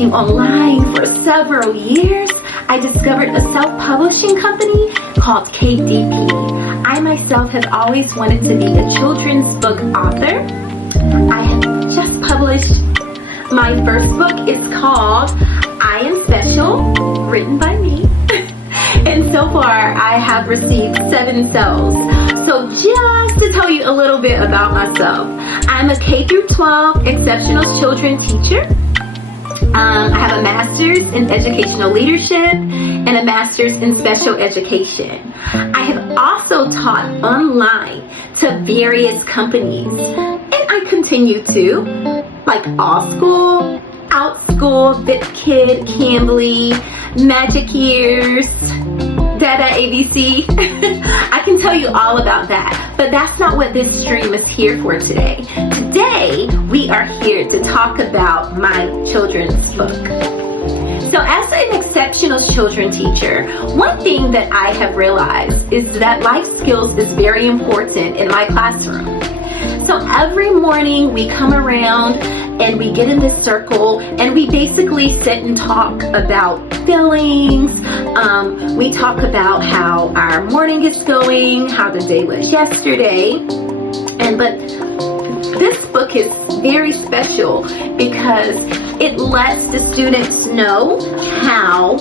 working online for several years, I discovered a self-publishing company called KDP. I myself have always wanted to be a children's book author. I have just published my first book. It's called I Am Special, written by me. And so far, I have received 7 sales. So just to tell you a little bit about myself, I'm a K-12 exceptional children teacher. I have a master's in educational leadership and a master's in special education. I have also taught online to various companies, and I continue to, like Allschool, Outschool, VitsKid, Cambly, Magic Ears, Dada ABC. I can tell you all about that, but that's not what this stream is here for today. Today, we are here to talk about my children's book. So as an exceptional children teacher, one thing that I have realized is that life skills is very important in my classroom. So every morning we come around and we get in this circle and we basically sit and talk about feelings. We talk about how our morning is going, how the day was yesterday. But this book is very special because it lets the students know how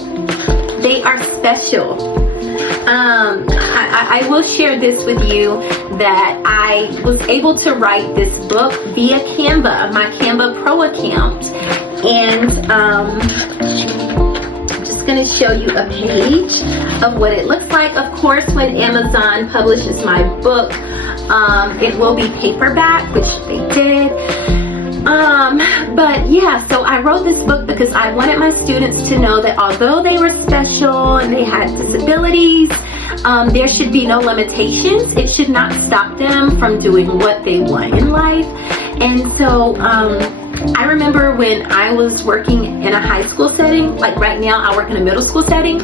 they are special. I will share this with you that I was able to write this book via Canva, my Canva Pro account. And I'm just going to show you a page of what it looks like. Of course, when Amazon publishes my book, it will be paperback, which they did. But yeah, so I wrote this book because I wanted my students to know that although they were special and they had disabilities, there should be no limitations. It should not stop them from doing what they want in life. And so I remember when I was working in a high school setting, like right now I work in a middle school setting,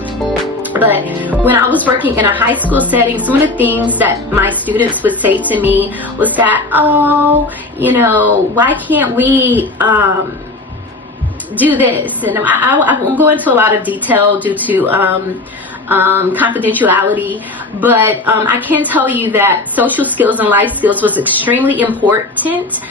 but when I was working in a high school setting, some of the things that my students would say to me was that, oh, you know, why can't we do this? And I won't go into a lot of detail due to confidentiality, but I can tell you that social skills and life skills was extremely important.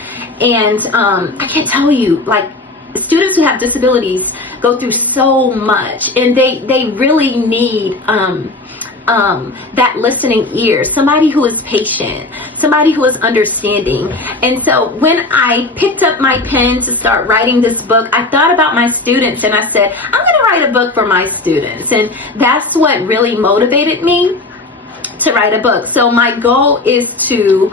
And I can't tell you, like, students who have disabilities go through so much, and they really need that listening ear, somebody who is patient, somebody who is understanding. And so when I picked up my pen to start writing this book, I thought about my students and I said, I'm going to write a book for my students. And that's what really motivated me to write a book. So my goal is to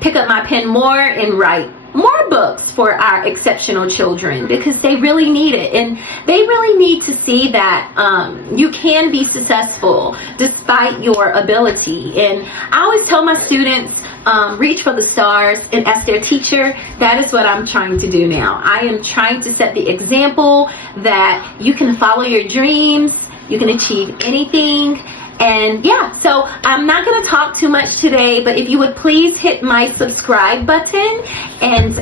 pick up my pen more and write more books for our exceptional children, because they really need it, and they really need to see that you can be successful despite your ability. And I always tell my students, reach for the stars, and as their teacher, that is what I'm trying to do now. I am trying to set the example that you can follow your dreams, you can achieve anything. And yeah, so I'm not going to talk too much today, but if you would please hit my subscribe button. And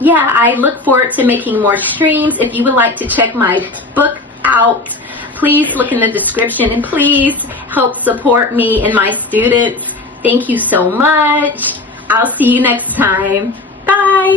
yeah, I look forward to making more streams. If you would like to check my book out, please look in the description, and please help support me and my students. Thank you so much. I'll see you next time. Bye.